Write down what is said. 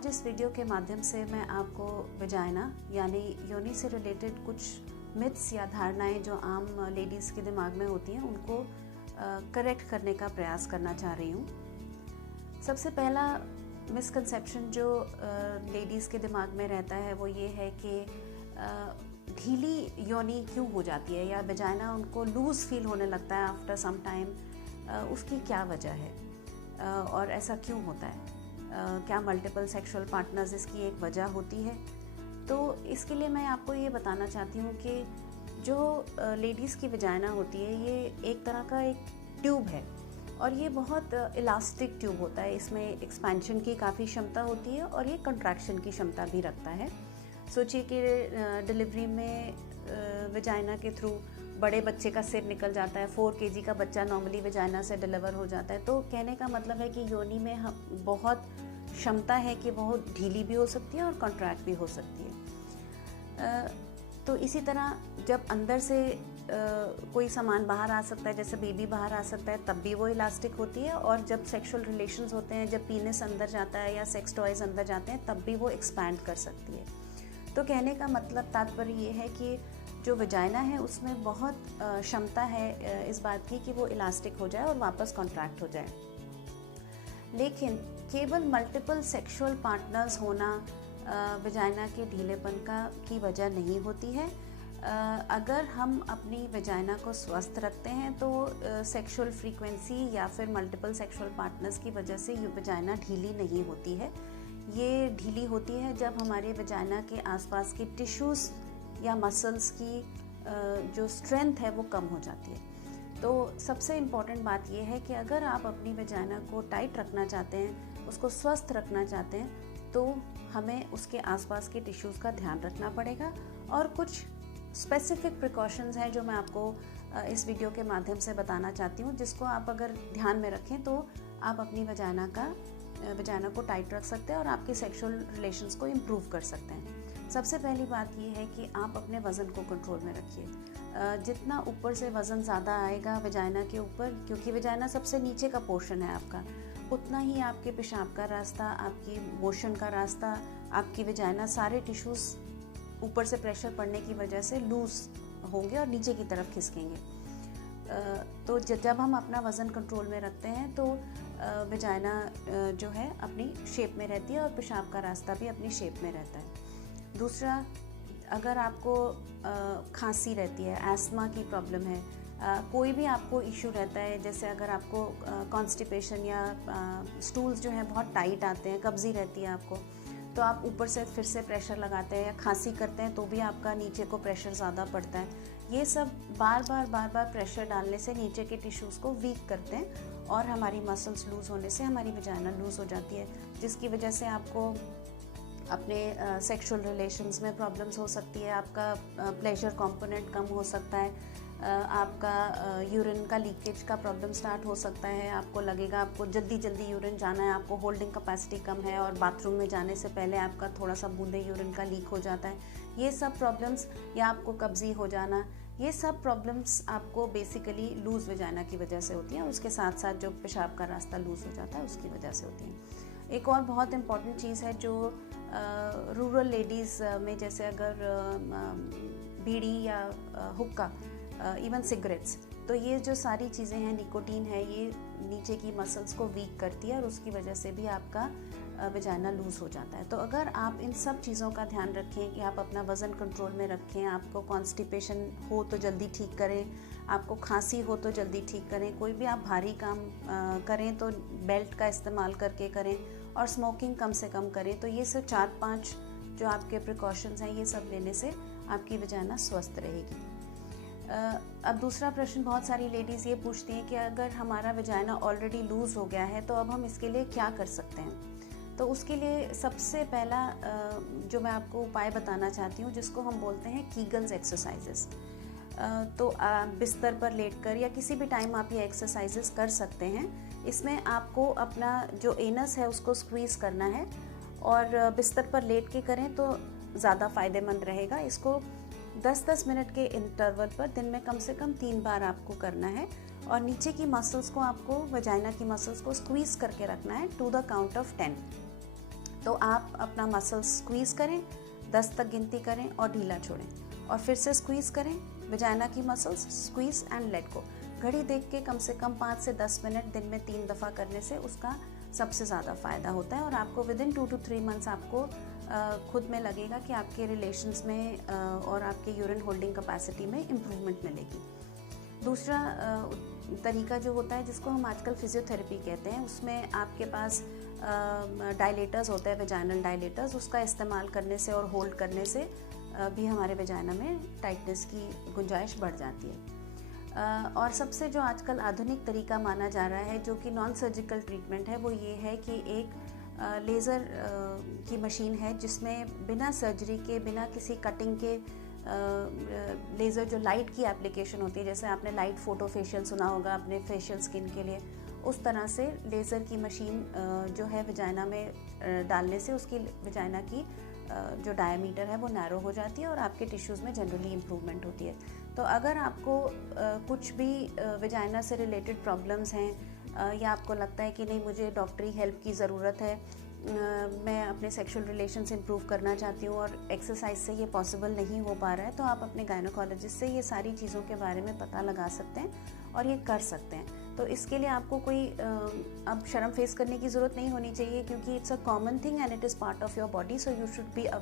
आज इस वीडियो के माध्यम से मैं आपको वजाइना यानी योनि से रिलेटेड कुछ मिथ्स या धारणाएं जो आम लेडीज़ के दिमाग में होती हैं उनको करेक्ट करने का प्रयास करना चाह रही हूँ। सबसे पहला मिसकंसेप्शन जो लेडीज़ के दिमाग में रहता है वो ये है कि ढीली योनि क्यों हो जाती है या वजाइना उनको लूज़ फील होने लगता है आफ्टर सम टाइम, उसकी क्या वजह है और ऐसा क्यों होता है। क्या मल्टीपल सेक्सुअल पार्टनर्स इसकी एक वजह होती है। तो इसके लिए मैं आपको ये बताना चाहती हूँ कि जो लेडीज़ की वजाइना होती है ये एक तरह का एक ट्यूब है और ये बहुत इलास्टिक ट्यूब होता है। इसमें एक्सपेंशन की काफ़ी क्षमता होती है और ये कंट्रैक्शन की क्षमता भी रखता है। सोचिए कि डिलीवरी में वजाइना के थ्रू बड़े बच्चे का सिर निकल जाता है, 4 kg का बच्चा नॉर्मली वजाइना से डिलीवर हो जाता है। तो कहने का मतलब है कि योनि में हम बहुत क्षमता है कि वो ढीली भी हो सकती है और कॉन्ट्रैक्ट भी हो सकती है। तो इसी तरह जब अंदर से कोई सामान बाहर आ सकता है, जैसे बेबी बाहर आ सकता है, तब भी वो इलास्टिक होती है। और जब सेक्सुअल रिलेशंस होते हैं, जब पीनिस अंदर जाता है या सेक्स टॉयज़ अंदर जाते हैं, तब भी वो एक्सपैंड कर सकती है। तो कहने का मतलब तात्पर्य ये है कि जो वजाइना है उसमें बहुत क्षमता है इस बात की कि वो इलास्टिक हो जाए और वापस कॉन्ट्रैक्ट हो जाए। लेकिन केवल मल्टीपल सेक्सुअल पार्टनर्स होना वजाइना के ढीलेपन की वजह नहीं होती है। अगर हम अपनी वजाइना को स्वस्थ रखते हैं तो सेक्सुअल फ्रीक्वेंसी या फिर मल्टीपल सेक्सुअल पार्टनर्स की वजह से ये वजाइना ढीली नहीं होती है। ये ढीली होती है जब हमारे वजाइना के आसपास के टिश्यूज़ या मसल्स की जो स्ट्रेंथ है वो कम हो जाती है। तो सबसे इम्पॉर्टेंट बात यह है कि अगर आप अपनी वजाइना को टाइट रखना चाहते हैं, उसको स्वस्थ रखना चाहते हैं, तो हमें उसके आसपास के टिश्यूज़ का ध्यान रखना पड़ेगा। और कुछ स्पेसिफिक प्रिकॉशंस हैं जो मैं आपको इस वीडियो के माध्यम से बताना चाहती हूँ, जिसको आप अगर ध्यान में रखें तो आप अपनी वजाइना को टाइट रख सकते हैं और आपके सेक्सुअल रिलेशंस को इम्प्रूव कर सकते हैं। सबसे पहली बात ये है कि आप अपने वज़न को कंट्रोल में रखिए। जितना ऊपर से वज़न ज़्यादा आएगा वजाइना के ऊपर, क्योंकि वजाइना सबसे नीचे का पोर्शन है आपका, उतना ही आपके पेशाब का रास्ता, आपकी मोशन का रास्ता, आपकी वजाइना, सारे टिश्यूज़ ऊपर से प्रेशर पड़ने की वजह से लूज़ होंगे और नीचे की तरफ खिसकेंगे। तो जब हम अपना वज़न कंट्रोल में रखते हैं तो वजाइना जो है अपनी शेप में रहती है और पेशाब का रास्ता भी अपनी शेप में रहता है। दूसरा, अगर आपको खांसी रहती है, एस्मा की प्रॉब्लम है, कोई भी आपको इशू रहता है, जैसे अगर आपको कॉन्स्टिपेशन या स्टूल्स जो हैं बहुत टाइट आते हैं, कब्ज़ी रहती है आपको, तो आप ऊपर से फिर से प्रेशर लगाते हैं या खांसी करते हैं तो भी आपका नीचे को प्रेशर ज़्यादा पड़ता है। ये सब बार बार प्रेशर डालने से नीचे के टिश्यूज़ को वीक करते हैं और हमारी मसल्स लूज़ होने से हमारी वजाइना लूज़ हो जाती है, जिसकी वजह से आपको अपने सेक्सुअल रिलेशंस में प्रॉब्लम्स हो सकती है। आपका प्लेजर कंपोनेंट कम हो सकता है, आपका यूरिन का लीकेज का प्रॉब्लम स्टार्ट हो सकता है। आपको लगेगा आपको जल्दी यूरिन जाना है, आपको होल्डिंग कैपेसिटी कम है और बाथरूम में जाने से पहले आपका थोड़ा सा बूंदे यूरिन का लीक हो जाता है। ये सब प्रॉब्लम्स, या आपको कब्ज़ी हो जाना, ये सब प्रॉब्लम्स आपको बेसिकली लूज़ वजाइना की वजह से होती हैं और उसके साथ साथ जो पेशाब का रास्ता लूज़ हो जाता है उसकी वजह से होती हैं। एक और बहुत इम्पॉर्टेंट चीज़ है जो रूरल लेडीज़ में, जैसे अगर बीड़ी या हुक्का, इवन सिगरेट्स, तो ये जो सारी चीज़ें हैं, निकोटीन है, ये नीचे की मसल्स को वीक करती है और उसकी वजह से भी आपका वजाइना लूज़ हो जाता है। तो अगर आप इन सब चीज़ों का ध्यान रखें कि आप अपना वज़न कंट्रोल में रखें, आपको कॉन्स्टिपेशन हो तो जल्दी ठीक करें, आपको खांसी हो तो जल्दी ठीक करें, कोई भी आप भारी काम करें तो बेल्ट का इस्तेमाल करके करें और स्मोकिंग कम से कम करें, तो ये सब 4-5 जो आपके प्रिकॉशंस हैं, ये सब लेने से आपकी वजाइना स्वस्थ रहेगी। अब दूसरा प्रश्न बहुत सारी लेडीज़ ये पूछती हैं कि अगर हमारा वजाइना ऑलरेडी लूज़ हो गया है तो अब हम इसके लिए क्या कर सकते हैं। तो उसके लिए सबसे पहला जो मैं आपको उपाय बताना चाहती हूँ, जिसको हम बोलते हैं कीगल्स एक्सरसाइजेस। तो बिस्तर पर लेटकर या किसी भी टाइम आप ये एक्सरसाइजेस कर सकते हैं। इसमें आपको अपना जो एनस है उसको स्क्वीज़ करना है और बिस्तर पर लेट के करें तो ज़्यादा फ़ायदेमंद रहेगा। इसको 10-10 मिनट के इंटरवल पर दिन में कम से कम 3 बार आपको करना है और नीचे की मसल्स को, आपको वजाइना की मसल्स को स्क्वीज़ करके रखना है टू द काउंट ऑफ 10। तो आप अपना मसल स्क्वीज़ करें, 10 तक गिनती करें और ढीला छोड़ें, और फिर से स्क्वीज़ करें वजाइना की muscles, squeeze and let go. घड़ी देख के कम से कम 5 से 10 मिनट दिन में 3 दफ़ा करने से उसका सबसे ज़्यादा फ़ायदा होता है, और आपको विद इन 2 to 3 मंथ्स आपको खुद में लगेगा कि आपके रिलेशंस में और आपके यूरिन होल्डिंग कैपेसिटी में इम्प्रूवमेंट मिलेगी। दूसरा तरीका जो होता है, जिसको हम आजकल फिजियोथेरेपी कहते हैं, उसमें आपके पास डायलेटर्स होते हैं, वेजाइनल डायलेटर्स, उसका इस्तेमाल करने से और होल्ड करने से भी हमारे वेजाइना में टाइटनेस की गुंजाइश बढ़ जाती है। और सबसे जो आजकल आधुनिक तरीका माना जा रहा है, जो कि नॉन सर्जिकल ट्रीटमेंट है, वो ये है कि एक लेज़र की मशीन है जिसमें बिना सर्जरी के, बिना किसी कटिंग के, लेज़र जो लाइट की एप्लीकेशन होती है, जैसे आपने लाइट फोटो फेशियल सुना होगा अपने फेशियल स्किन के लिए, उस तरह से लेज़र की मशीन जो है वजाइना में डालने से उसकी वजाइना की जो डायमीटर है वो नैरो हो जाती है और आपके टिश्यूज़ में जनरली इम्प्रूवमेंट होती है। तो अगर आपको कुछ भी वजाइना से रिलेटेड प्रॉब्लम्स हैं, या आपको लगता है कि नहीं मुझे डॉक्टरी हेल्प की ज़रूरत है, मैं अपने सेक्सुअल रिलेशंस इंप्रूव करना चाहती हूँ और एक्सरसाइज से ये पॉसिबल नहीं हो पा रहा है, तो आप अपने गायनोकोलॉजिस्ट से ये सारी चीज़ों के बारे में पता लगा सकते हैं और ये कर सकते हैं। तो इसके लिए आपको कोई अब शर्म फेस करने की ज़रूरत नहीं होनी चाहिए, क्योंकि it's a common thing and it is part of your body, so you should be aware.